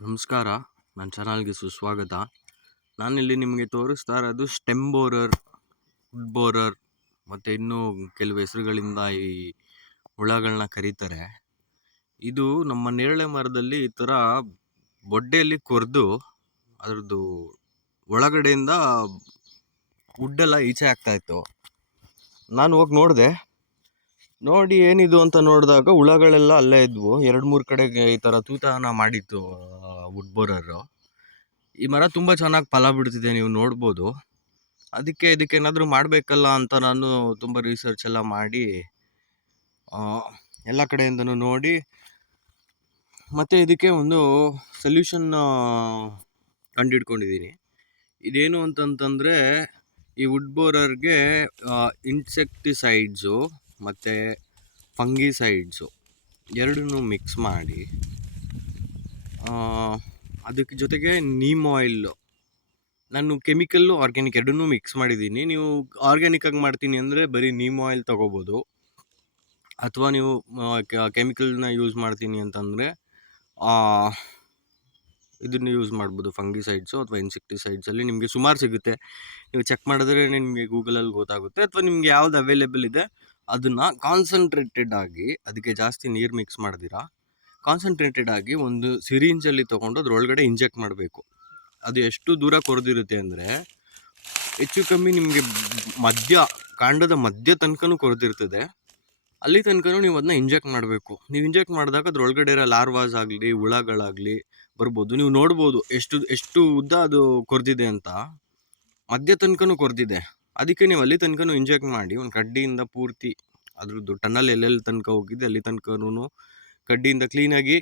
ನಮಸ್ಕಾರ, ನನ್ನ ಚಾನಲ್ಗೆ ಸುಸ್ವಾಗತ. ನಾನಿಲ್ಲಿ ನಿಮಗೆ ತೋರಿಸ್ತಾ ಇರೋದು ಸ್ಟೆಮ್ ಬೋರರ್, ವುಡ್ ಬೋರರ್ ಮತ್ತು ಇನ್ನೂ ಕೆಲವು ಹೆಸರುಗಳಿಂದ ಈ ಹುಳಗಳನ್ನ ಕರೀತಾರೆ. ಇದು ನಮ್ಮ ನೇರಳೆ ಮರದಲ್ಲಿ ಈ ಥರ ಬೊಡ್ಡೆಯಲ್ಲಿ ಕೊರೆದು ಅದರದ್ದು ಒಳಗಡೆಯಿಂದ ವುಡ್ಡೆಲ್ಲ ಈಚೆ ಆಗ್ತಾಯಿತ್ತು. ನಾನು ಹೋಗಿ ನೋಡಿ ಏನಿದು ಅಂತ ನೋಡಿದಾಗ ಹುಳಗಳೆಲ್ಲ ಅಲ್ಲೇ ಇದ್ವು. 2-3 ಕಡೆಗೆ ಈ ಥರ ತೂತನ ಮಾಡಿತ್ತು ವುಡ್ ಬೋರರು. ಈ ಮರ ತುಂಬ ಚೆನ್ನಾಗಿ ಫಲ ಬಿಡ್ತಿದೆ, ನೀವು ನೋಡ್ಬೋದು. ಇದಕ್ಕೇನಾದರೂ ಮಾಡಬೇಕಲ್ಲ ಅಂತ ನಾನು ತುಂಬ ರಿಸರ್ಚ್ ಎಲ್ಲ ಮಾಡಿ ಎಲ್ಲ ಕಡೆಯಿಂದನೂ ನೋಡಿ ಮತ್ತು ಇದಕ್ಕೆ ಒಂದು ಸೊಲ್ಯೂಷನ್ ಕಂಡುಹಿಡ್ಕೊಂಡಿದ್ದೀನಿ. ಇದೇನು ಅಂತಂತಂದರೆ, ಈ ವುಡ್ ಬೋರರ್ಗೆ ಇನ್ಸೆಕ್ಟಿಸೈಡ್ಸು ಮತ್ತು ಫಂಗಿಸೈಡ್ಸು ಎರಡನ್ನೂ ಮಿಕ್ಸ್ ಮಾಡಿ ಅದಕ್ಕೆ ಜೊತೆಗೆ ನೀಮ್ ಆಯಿಲ್ಲು, ನಾನು ಕೆಮಿಕಲ್ಲು ಆರ್ಗ್ಯಾನಿಕ್ ಎರಡನ್ನೂ ಮಿಕ್ಸ್ ಮಾಡಿದ್ದೀನಿ. ನೀವು ಆರ್ಗ್ಯಾನಿಕ್ಕಾಗಿ ಮಾಡ್ತೀನಿ ಅಂದರೆ ಬರೀ ನೀಮ್ ಆಯಿಲ್ ತೊಗೋಬೋದು, ಅಥವಾ ನೀವು ಕೆಮಿಕಲ್ನ ಯೂಸ್ ಮಾಡ್ತೀನಿ ಅಂತಂದರೆ ಇದನ್ನು ಯೂಸ್ ಮಾಡ್ಬೋದು, ಫಂಗಿಸೈಡ್ಸು ಅಥವಾ ಇನ್ಸೆಕ್ಟಿಸೈಡ್ಸಲ್ಲಿ ನಿಮಗೆ ಸುಮಾರು ಸಿಗುತ್ತೆ. ನೀವು ಚೆಕ್ ಮಾಡಿದ್ರೆ ನಿಮಗೆ ಗೂಗಲಲ್ಲಿ ಗೊತ್ತಾಗುತ್ತೆ, ಅಥವಾ ನಿಮ್ಗೆ ಯಾವ್ದು ಅವೈಲೇಬಲ್ ಇದೆ ಅದನ್ನು ಕಾನ್ಸಂಟ್ರೇಟೆಡ್ ಆಗಿ, ಅದಕ್ಕೆ ಜಾಸ್ತಿ ನೀರು ಮಿಕ್ಸ್ ಮಾಡ್ದಿರಾ ಕಾನ್ಸಂಟ್ರೇಟೆಡ್ ಆಗಿ ಒಂದು ಸಿರಿಂಜಲ್ಲಿ ತೊಗೊಂಡು ಅದ್ರೊಳಗಡೆ ಇಂಜೆಕ್ಟ್ ಮಾಡಬೇಕು. ಅದು ಎಷ್ಟು ದೂರ ಕೊರೆದಿರುತ್ತೆ ಅಂದರೆ ಹೆಚ್ಚು ಕಮ್ಮಿ ನಿಮಗೆ ಕಾಂಡದ ಮಧ್ಯ ತನಕನೂ ಕೊರೆದಿರ್ತದೆ. ಅಲ್ಲಿ ತನಕನೂ ನೀವು ಅದನ್ನ ಇಂಜೆಕ್ಟ್ ಮಾಡಬೇಕು. ನೀವು ಇಂಜೆಕ್ಟ್ ಮಾಡಿದಾಗ ಅದ್ರೊಳಗಡೆ ಇರೋ ಲಾರ್ವಾಸ್ ಆಗಲಿ ಹುಳಗಳಾಗಲಿ ಬರ್ಬೋದು. ನೀವು ನೋಡ್ಬೋದು ಎಷ್ಟು ಉದ್ದ ಅದು ಕೊರೆದಿದೆ ಅಂತ, ಮಧ್ಯ ತನಕನೂ ಕೊರೆದಿದೆ. ಅದಕ್ಕೆ ನೀವು ಅಲ್ಲಿ ತನಕನೂ ಇಂಜೆಕ್ಟ್ ಮಾಡಿ ಒಂದು ಕಡ್ಡಿಯಿಂದ ಪೂರ್ತಿ ಅದ್ರದ್ದು ಟನಲ್ ಎಲ್ಲೆಲ್ಲಿ ತನಕ ಹೋಗಿದೆ ಅಲ್ಲಿ ತನಕನೂ ಕಡ್ಡಿಯಿಂದ ಕ್ಲೀನಾಗಿ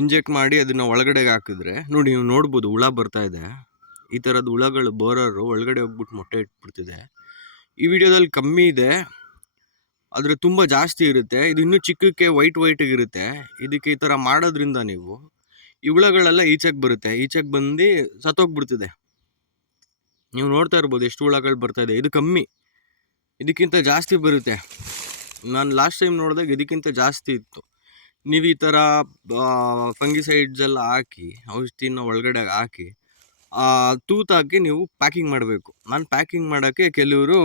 ಇಂಜೆಕ್ಟ್ ಮಾಡಿ ಅದನ್ನು ಒಳಗಡೆಗೆ ಹಾಕಿದ್ರೆ ನೋಡಿ, ನೀವು ನೋಡ್ಬೋದು ಹುಳ ಬರ್ತಾ ಇದೆ. ಈ ಥರದ್ದು ಹುಳಗಳು ಬೋರರು ಒಳಗಡೆ ಹೋಗ್ಬಿಟ್ಟು ಮೊಟ್ಟೆ ಇಟ್ಬಿಡ್ತಿದೆ. ಈ ವಿಡಿಯೋದಲ್ಲಿ ಕಮ್ಮಿ ಇದೆ, ಆದರೆ ತುಂಬ ಜಾಸ್ತಿ ಇರುತ್ತೆ. ಇದು ಇನ್ನೂ ಚಿಕ್ಕಕ್ಕೆ ವೈಟಿಗಿರುತ್ತೆ. ಇದಕ್ಕೆ ಈ ಥರ ಮಾಡೋದ್ರಿಂದ ನೀವು ಈ ಹುಳಗಳೆಲ್ಲ ಈಚೆಗೆ ಬರುತ್ತೆ, ಈಚೆಗೆ ಬಂದು ಸತ್ತೋಗ್ಬಿಡ್ತಿದೆ. ನೀವು ನೋಡ್ತಾ ಇರ್ಬೋದು ಎಷ್ಟು ಹುಳಗಳು ಬರ್ತಾ ಇದೆ. ಇದು ಕಮ್ಮಿ, ಇದಕ್ಕಿಂತ ಜಾಸ್ತಿ ಬರುತ್ತೆ. ನಾನು ಲಾಸ್ಟ್ ಟೈಮ್ ನೋಡಿದಾಗ ಇದಕ್ಕಿಂತ ಜಾಸ್ತಿ ಇತ್ತು. ನೀವು ಈ ಥರ ಫಂಗಿಸೈಡ್ಸ್ ಎಲ್ಲ ಹಾಕಿ, ಔಷಧಿನ ಒಳಗಡೆ ಹಾಕಿ ತೂತಾಕಿ ನೀವು ಪ್ಯಾಕಿಂಗ್ ಮಾಡಬೇಕು. ನಾನು ಪ್ಯಾಕಿಂಗ್ ಮಾಡೋಕ್ಕೆ ಕೆಲವರು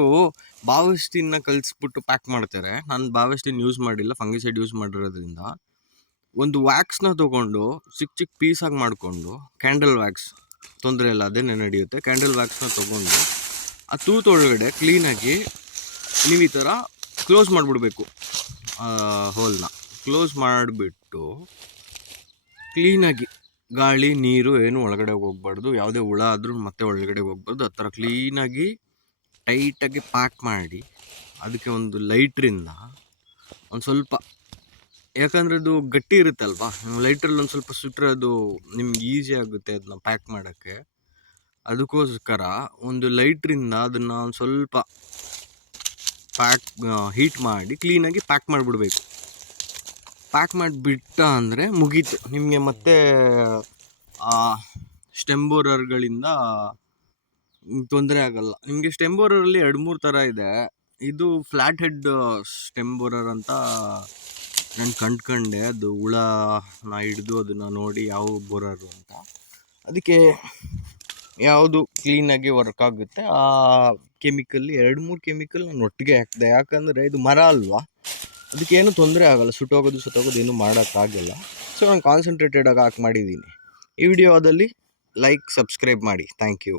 ಬಾವಷ್ಟಿನ ಕಲಿಸ್ಬಿಟ್ಟು ಪ್ಯಾಕ್ ಮಾಡ್ತಾರೆ. ನಾನು ಬಾವಷ್ಟಿನ ಯೂಸ್ ಮಾಡಿಲ್ಲ, ಫಂಗಿಸೈಡ್ ಯೂಸ್ ಮಾಡಿರೋದ್ರಿಂದ ಒಂದು ವ್ಯಾಕ್ಸ್ನ ತೊಗೊಂಡು ಚಿಕ್ಕ ಪೀಸಾಗಿ ಮಾಡಿಕೊಂಡು, ಕ್ಯಾಂಡಲ್ ವ್ಯಾಕ್ಸ್ ತೊಂದರೆ ಇಲ್ಲ, ಅದೇನೇ ನಡೆಯುತ್ತೆ. ಕ್ಯಾಂಡಲ್ ವ್ಯಾಕ್ಸ್ನ ತೊಗೊಂಡು ಆ ತೂತೊಳಗಡೆ ಕ್ಲೀನಾಗಿ ನೀವು ಈ ಥರ ಕ್ಲೋಸ್ ಮಾಡಿಬಿಡ್ಬೇಕು. ಹೋಲ್ನ ಕ್ಲೋಸ್ ಮಾಡಿಬಿಟ್ಟು ಕ್ಲೀನಾಗಿ ಗಾಳಿ ನೀರು ಏನು ಒಳಗಡೆ ಹೋಗ್ಬಾರ್ದು, ಯಾವುದೇ ಹುಳ ಆದರೂ ಮತ್ತೆ ಒಳಗಡೆ ಹೋಗ್ಬಾರ್ದು. ಆ ಥರ ಕ್ಲೀನಾಗಿ ಟೈಟಾಗಿ ಪ್ಯಾಕ್ ಮಾಡಿ ಅದಕ್ಕೆ ಒಂದು ಲೈಟ್ರಿಂದ ಒಂದು ಸ್ವಲ್ಪ, ಯಾಕಂದರೆ ಅದು ಗಟ್ಟಿ ಇರುತ್ತಲ್ವ, ಲೈಟ್ರಲ್ಲಿ ಒಂದು ಸ್ವಲ್ಪ ಸುಟ್ಟರೆ ಅದು ನಿಮ್ಗೆ ಈಸಿ ಆಗುತ್ತೆ ಅದನ್ನ ಪ್ಯಾಕ್ ಮಾಡೋಕ್ಕೆ. ಅದಕ್ಕೋಸ್ಕರ ಒಂದು ಲೈಟ್ರಿಂದ ಅದನ್ನು ಒಂದು ಸ್ವಲ್ಪ ಹೀಟ್ ಮಾಡಿ ಕ್ಲೀನಾಗಿ ಪ್ಯಾಕ್ ಮಾಡಿಬಿಡ್ಬೇಕು. ಪ್ಯಾಕ್ ಮಾಡಿಬಿಟ್ಟ ಅಂದರೆ ಮುಗೀತು, ನಿಮಗೆ ಮತ್ತೆ ಸ್ಟೆಮ್ ಬೋರರ್ಗಳಿಂದ ತೊಂದರೆ ಆಗಲ್ಲ. ನಿಮಗೆ ಸ್ಟೆಮ್ ಬೋರರಲ್ಲಿ 2-3 ಥರ ಇದೆ. ಇದು ಫ್ಲ್ಯಾಟ್ ಹೆಡ್ ಸ್ಟೆಮ್ ಬೋರರ್ ಅಂತ ನಾನು ಕಂಡ್ಕೊಂಡೆ. ಅದು ಹುಳನ ಹಿಡಿದು ಅದನ್ನು ನೋಡಿ ಯಾವ ಬೋರರು ಅಂತ, ಅದಕ್ಕೆ ಯಾವುದು ಕ್ಲೀನಾಗಿ ವರ್ಕ್ ಆಗುತ್ತೆ ಆ ಕೆಮಿಕಲ್ಲಿ 2-3 ಕೆಮಿಕಲ್ ನಾನು ಒಟ್ಟಿಗೆ ಹಾಕಿದೆ. ಯಾಕಂದರೆ ಇದು ಮರ ಅಲ್ವಾ, ಅದಕ್ಕೇನು ತೊಂದರೆ ಆಗೋಲ್ಲ, ಸುಟ್ಟೋಗೋದು ಏನೂ ಮಾಡೋಕ್ಕಾಗಲ್ಲ. ಸೊ ನಾನು ಕಾನ್ಸಂಟ್ರೇಟೆಡಾಗಿ ಹಾಕಿ ಮಾಡಿದ್ದೀನಿ. ಈ ವಿಡಿಯೋದಲ್ಲಿ ಲೈಕ್, ಸಬ್ಸ್ಕ್ರೈಬ್ ಮಾಡಿ. Thank you.